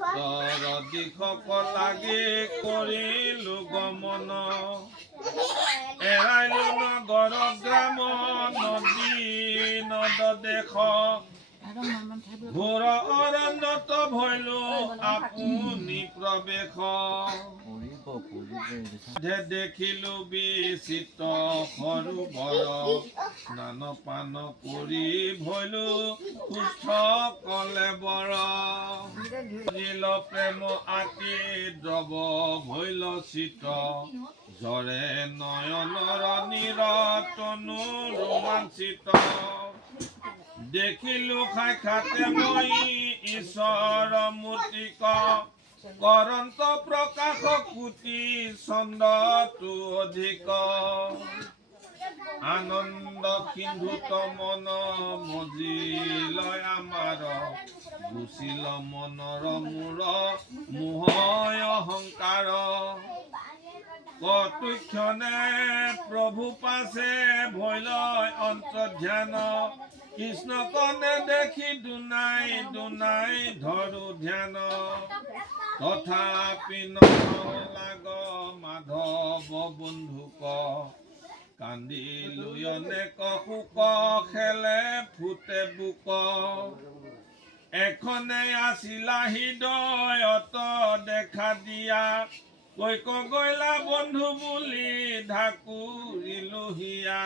উত্তৰ দিশক লাগি কৰিলো গমন এৰাইলো নগৰ গ্ৰাম নদী নদ দেশ ঘোৰ অৰণ্যত ভৈলো আপুনি প্ৰৱেশ দেখিলো বিচিত্ৰ সৰোবৰ স্নান পান কৰি ভৈলো সুস্থ কলেবৰ নীল প্ৰেম আতি দ্ৰৱ ভৈল চিত জৰে নয়নৰ নিৰতনু ৰোমাঞ্চিত দেখিলো সাক্ষাতে মই ঈশ্বৰ মূৰ্তিক কৰন্ত প্ৰকাশ কোটি ছন্দটো অধিক আনন্দ সিন্ধুত মন মজিলয় আমাৰ গুচিল মনৰ মূৰ মোহয় অহংকাৰ কতক্ষণে প্ৰভু পাছে ভৈলয় অন্তৰ্ধ্যান কৃষ্ণ কনে দেখি দুনাই দুনাই ধৰো ধ্যান তথাপি নলাগ মাধৱ বন্ধুক কান্দিলো অনেক শোক খেলে ফুটে বুক এখনে আছিলা হৃদয়ত দেখা দিয়া কৈক গৈলা বন্ধু বুলি ঢাকুৰিলো হিয়া